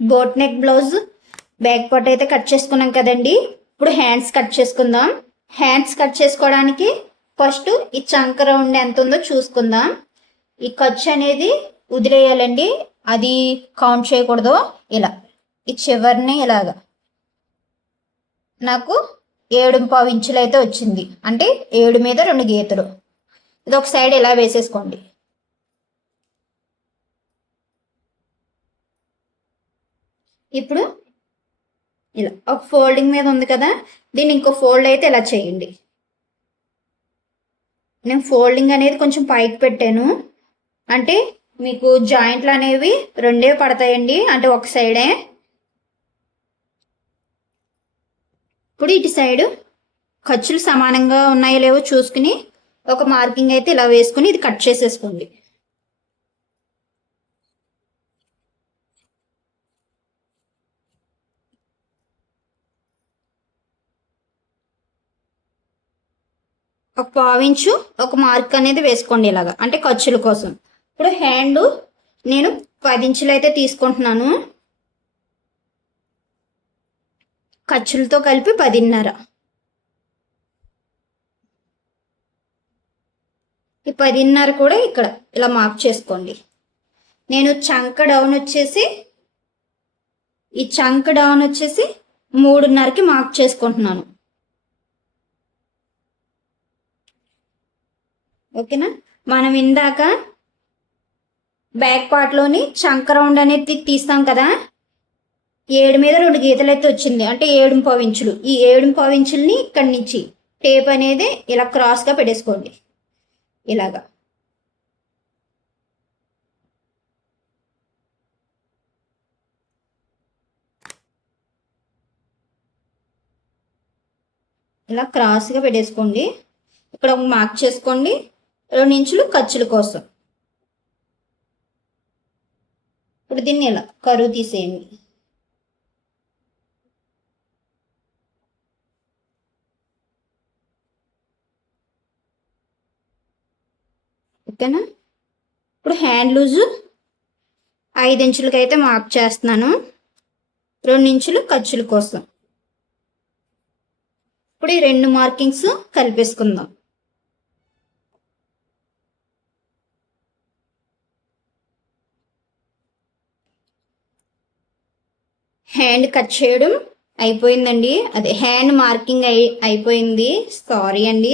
Boat neck blouse back part అయితే cut చేసుకున్నాం కదండి. ఇప్పుడు హ్యాండ్స్ కట్ చేసుకుందాం. హ్యాండ్స్ కట్ చేసుకోవడానికి ఫస్ట్ ఈ చంక రౌండ్ ఎంత ఉందో చూసుకుందాం. ఈ ఖర్చు అనేది వదిలేయాలండి, అది కౌంట్ చేయకూడదు. ఇలా ఈ చివరిని ఇలాగా నాకు 7.5 ఇంచులు అయితే వచ్చింది, అంటే 7 మీద 2 గీతలు. ఇది ఒక సైడ్ ఇలా వేసేసుకోండి. ఇప్పుడు ఇలా ఒక ఫోల్డింగ్ మీద ఉంది కదా, దీన్ని ఇంకో ఫోల్డ్ అయితే ఇలా చేయండి. నేను ఫోల్డింగ్ అనేది కొంచెం పైకి పెట్టాను, అంటే మీకు జాయింట్లు అనేవి రెండే పడతాయండి, అంటే ఒక సైడే. ఇప్పుడు ఇటు సైడ్ ఖర్చులు సమానంగా ఉన్నాయో లేవో చూసుకుని ఒక మార్కింగ్ అయితే ఇలా వేసుకుని ఇది కట్ చేసేసుకోండి. ఒక 1/4 ఇంచు ఒక మార్క్ అనేది వేసుకోండి ఇలాగా, అంటే ఖర్చుల కోసం. ఇప్పుడు హ్యాండ్ నేను 10 ఇంచులు అయితే తీసుకుంటున్నాను, ఖర్చులతో కలిపి 10.5. ఈ 10.5 కూడా ఇక్కడ ఇలా మార్క్ చేసుకోండి. నేను చంక డౌన్ వచ్చేసి 3.5కి మార్క్ చేసుకుంటున్నాను. ఓకేనా? మనం ఇందాక బ్యాక్ పార్ట్లోని చంక రౌండ్ అనేది తీస్తాం కదా, 7 మీద 2 గీతలు అయితే వచ్చింది, అంటే 7.5 ఇంచులు. ఈ 7.5 ఇంచుల్ని ఇక్కడి నుంచి టేప్ అనేది ఇలా క్రాస్గా పెట్టేసుకోండి, ఇలాగా. ఇలా క్రాస్గా పెట్టేసుకోండి. ఇక్కడ ఒక మార్క్ చేసుకోండి, 2 ఇంచులు ఖర్చుల కోసం. ఇప్పుడు దీన్ని ఇలా కరువు తీసేయండి. ఓకేనా? ఇప్పుడు హ్యాండ్ లూజు 5 ఇంచులకి అయితే మార్క్ చేస్తున్నాను, 2 ఇంచులు ఖర్చుల కోసం. ఇప్పుడు ఈ 2 మార్కింగ్స్ కలిపేసుకుందాం. హ్యాండ్ కట్ చేయడం అయిపోయిందండి, అదే హ్యాండ్ మార్కింగ్ అయిపోయింది. సారీ అండి.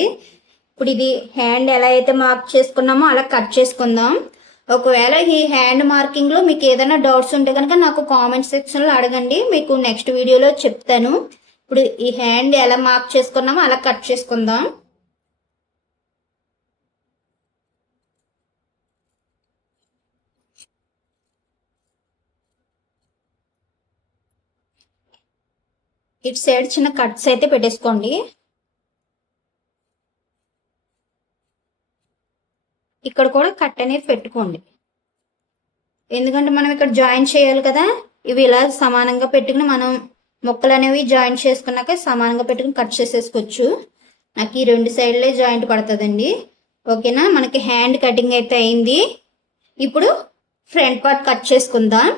ఇప్పుడు ఇది హ్యాండ్ ఎలా అయితే మార్క్ చేసుకున్నామో అలా కట్ చేసుకుందాం. ఒకవేళ ఈ హ్యాండ్ మార్కింగ్లో మీకు ఏదైనా డౌట్స్ ఉంటే కనుక నాకు కామెంట్ సెక్షన్లో అడగండి, మీకు నెక్స్ట్ వీడియోలో చెప్తాను. ఇప్పుడు ఈ హ్యాండ్ ఎలా మార్క్ చేసుకున్నామో అలా కట్ చేసుకుందాం. ఇటు సైడ్ చిన్న కట్స్ అయితే పెట్టేసుకోండి. ఇక్కడ కూడా కట్ అనేది పెట్టుకోండి, ఎందుకంటే మనం ఇక్కడ జాయిన్ చేయాలి కదా. ఇవి ఇలా సమానంగా పెట్టుకుని మనం మొక్కలు అనేవి జాయింట్ చేసుకున్నాక సమానంగా పెట్టుకుని కట్ చేసేసుకోవచ్చు. నాకు ఈ 2 సైడ్లే జాయింట్ పడుతుందండి. ఓకేనా? మనకి హ్యాండ్ కటింగ్ అయితే అయింది. ఇప్పుడు ఫ్రంట్ పార్ట్ కట్ చేసుకుందాం.